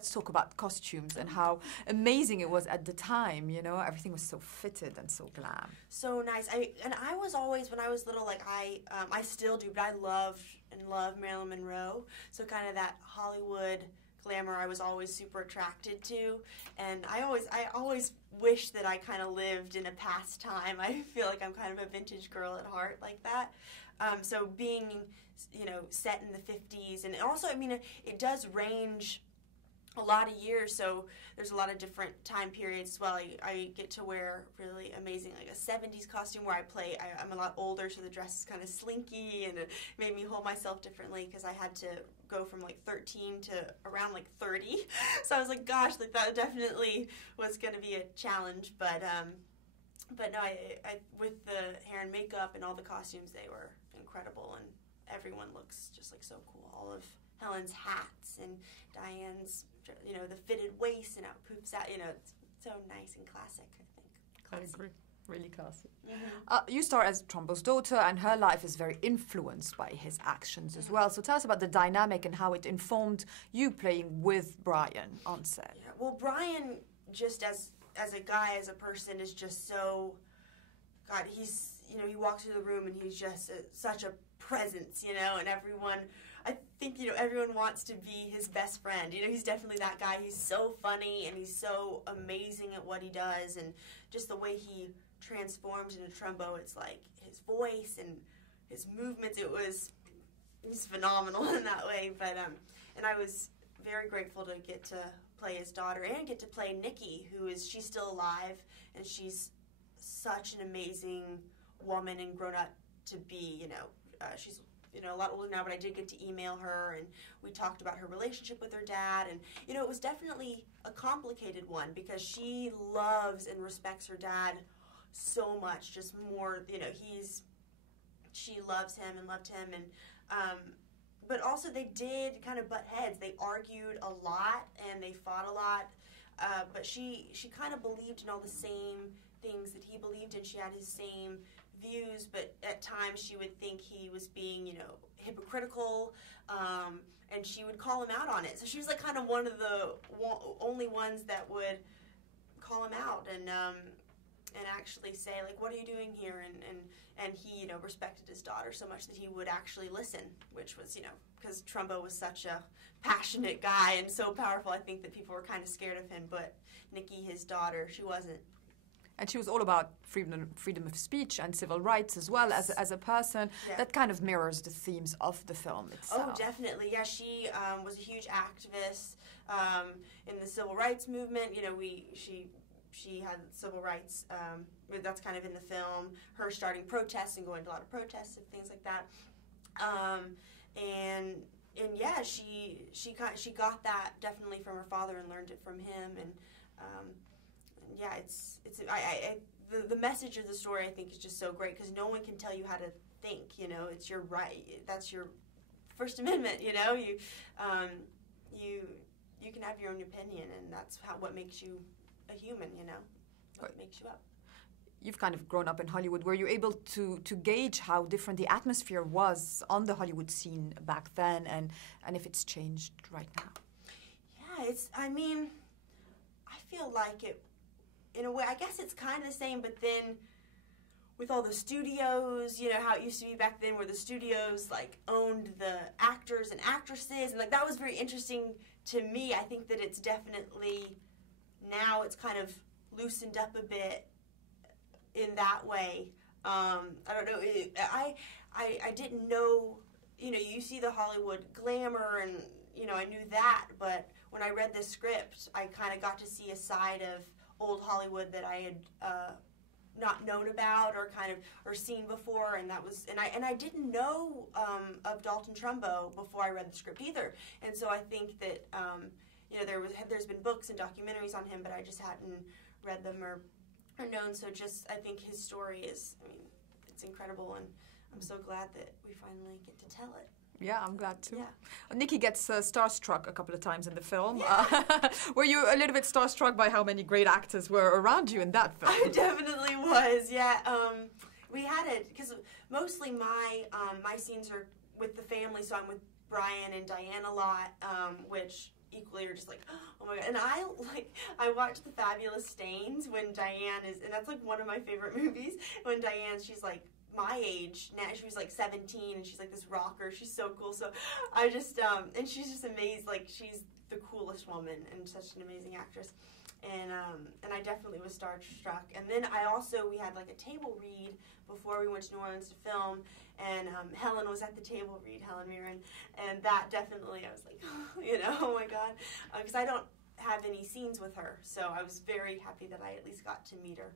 Let's talk about costumes and how amazing it was at the time, you know, everything was so fitted and so glam. So nice. I was always, when I was little, like I still do, but I love Marilyn Monroe. So kind of that Hollywood glamour I was always super attracted to. And I always wish that I kind of lived in a past time. I feel like I'm kind of a vintage girl at heart like that. So being, you know, set in the 50s, and also, I mean, it does range a lot of years, so there's a lot of different time periods as well. I get to wear really amazing, like a 70s costume where I'm a lot older, so the dress is kind of slinky, and it made me hold myself differently because I had to go from like 13 to around like 30. So I was like, gosh, like that definitely was going to be a challenge, but no, I with the hair and makeup and all the costumes, they were incredible, and everyone looks just like so cool. All of Helen's hats and Diane's, you know, the fitted waist and how it poops out, you know, it's so nice and classic, I think. Classic. I agree. Really classic. Mm-hmm. You star as Trumbo's daughter, and her life is very influenced by his actions as well. So tell us about the dynamic and how it informed you playing with Brian on set. Yeah, well, Brian, just as a guy, as a person, is just so, God, he's, you know, he walks through the room and he's just such a presence, you know, and everyone, I think, you know, everyone wants to be his best friend. You know, he's definitely that guy. He's so funny and he's so amazing at what he does, and just the way he transforms into Trumbo, it's like his voice and his movements, he's phenomenal in that way. But and I was very grateful to get to play his daughter and get to play Nikki, she's still alive, and she's such an amazing woman and grown up to be, you know, she's, you know, a lot older now, but I did get to email her, and we talked about her relationship with her dad, and, you know, it was definitely a complicated one because she loves and respects her dad so much, just more, you know, she loves him and loved him, and, but also they did kind of butt heads. They argued a lot, and they fought a lot, but she kind of believed in all the same things that he believed in. She had his same views, but at times she would think he was being, you know, hypocritical, and she would call him out on it. So she was like kind of one of the only ones that would call him out and actually say, like, what are you doing here? And he, you know, respected his daughter so much that he would actually listen, which was, you know, because Trumbo was such a passionate guy and so powerful, I think that people were kind of scared of him, but Nikki, his daughter, she wasn't. And she was all about freedom of speech and civil rights as well. Yes. As a person. Yeah. That kind of mirrors the themes of the film itself. Oh, definitely. Yeah, she was a huge activist in the civil rights movement. You know, she had civil rights. That's kind of in the film. Her starting protests and going to a lot of protests and things like that. And yeah, she got that definitely from her father and learned it from him. And yeah, the message of the story, I think, is just so great because no one can tell you how to think. You know, it's your right. That's your First Amendment. You know, you can have your own opinion, and that's what makes you a human. You know, what makes you up. You've kind of grown up in Hollywood. Were you able to gauge how different the atmosphere was on the Hollywood scene back then, and if it's changed right now? Yeah, I mean, I feel like it. In a way, I guess it's kind of the same, but then with all the studios, you know, how it used to be back then where the studios, like, owned the actors and actresses, and, like, that was very interesting to me. I think that it's definitely, now it's kind of loosened up a bit in that way. I don't know, I didn't know, you know, you see the Hollywood glamour and, you know, I knew that, but when I read the script, I kind of got to see a side of old Hollywood that I had not known about or seen before, and that was and I didn't know of Dalton Trumbo before I read the script either, and so I think that you know, there's been books and documentaries on him, but I just hadn't read them or known. So just I think his story is, I mean, it's incredible, and I'm so glad that we finally get to tell it. Yeah, I'm glad too. Yeah. Nikki gets starstruck a couple of times in the film. Yeah. Were you a little bit starstruck by how many great actors were around you in that film? I definitely was, yeah. We had it, because mostly my scenes are with the family, so I'm with Brian and Diane a lot, which equally are just like, oh my god. And I watched The Fabulous Stains when Diane is, and that's like one of my favorite movies, when Diane, she's like my age now. She was like 17 and she's like this rocker. She's so cool. So I just and she's just amazed. Like, she's the coolest woman and such an amazing actress. And I definitely was starstruck. And then we had like a table read before we went to New Orleans to film, and Helen was at the table read, Helen Mirren, and that definitely, I was like, oh my god, because I don't have any scenes with her, so I was very happy that I at least got to meet her.